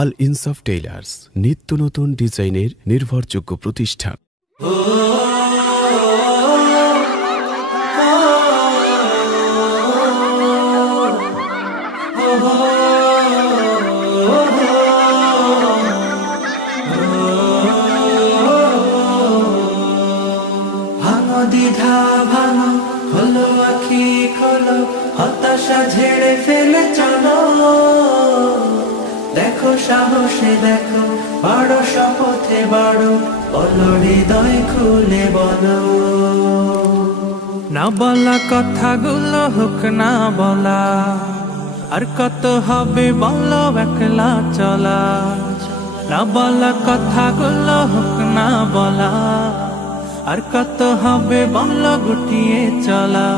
আল ইনসাফ টেইলার্স, নিত্য নতুন ডিজাইনের নির্ভরযোগ্য প্রতিষ্ঠান। ভাঙো দ্বিধা ভাঙো, খোলো আখি খোলো, হতাশা ঝেড়ে ফেলে চলো। দেখো সাহসে দেখো, বাড়ো শপথে বাড়ো, বলো হৃদয় খুলে বলো। না বলা কথাগুলো হোক না বলা, আর কত হবে বলো একলা চলা। না বলা কথাগুলো হোক না বলা, আর কত হবে বলো গুটিয়ে চলা।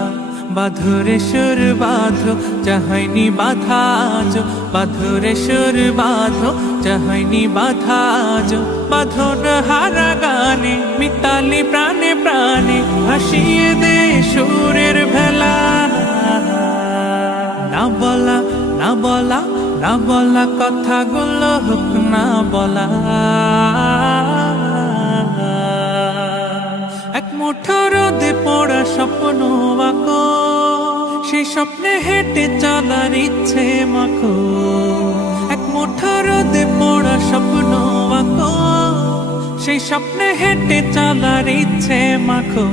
বাঁধরে সুর বাঁধো, চাহনি বাধা আজো, বাঁধরে সুর বাঁধো, চাহনি বাধা আজো। বাঁধন হারা গানে মিতালি প্রাণে প্রাণে, ভাসিয়ে দে সুরের ভেলা। না বলা না বলা না বলা কথাগুলো হোক না বলা। এক মুঠো রোদে পড়া স্বপ্ন আঁকো, সেই স্বপ্নে হেঁটে চলার ইচ্ছে মাখো। এক মুঠো রোদে পড়া স্বপ্ন আঁকো, সেই স্বপ্নে হেঁটে চলার ইচ্ছে মাখো।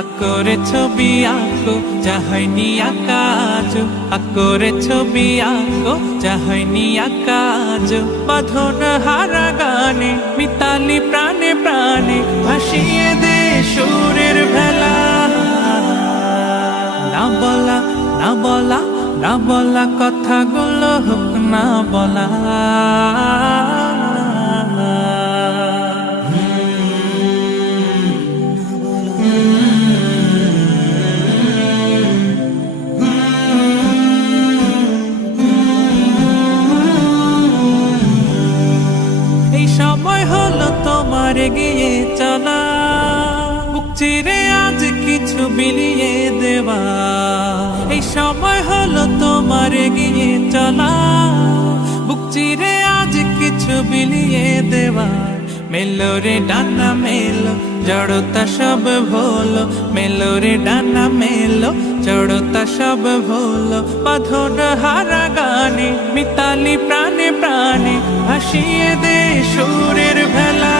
আকরে ছবি আঁকো, যা হয়নি আঁকা আজো, আকরে ছবি আঁকো, যা হয়নি আঁকা আজো। বাঁধন হারা গানে মিতালি প্রাণে প্রাণে, ভাসিয়ে দে সুরের ভেলা। না বলা না বলা না বলা কথাগুলো হোক না বলা। এই সময় হলো তোমার এগিয়ে চলা, বুক চিরে আজ কিছু বিলিয়ে দেওয়া। এই সময় হলো তোমার এগিয়ে চলা, বুক চিরে আজ কিছু বিলিয়ে দেওয়া। মেলো রে ডানা মেলো, জড়তা সব ভোলো, মেলো রে ডানা মেলো, জড়তা সব ভোলো। বাঁধন হারা গানে মিতালি প্রাণে প্রাণে, ভাসিয়ে দে সুরের ভেলা।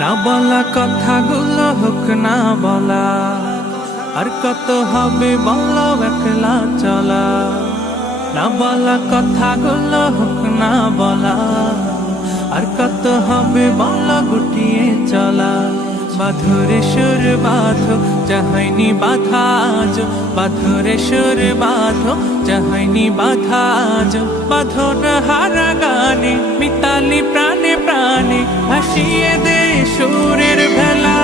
না বলা কথাগুলো হোক না বলা, আর কত হবে বলো একলা চলা। না বলা কথাগুলো হোক না বলা, আর কত হবে বলো গুটিয়ে চলা। বাঁধরে সুর বাঁধো, যা হয়নি বাধা আজো, বাঁধরে সুর বাঁধো, যা হয়নি বাধা আজো। বাঁধন হারা গানে মিতালি প্রাণে প্রাণে, ভাসিয়ে দে সুরের ভেলা।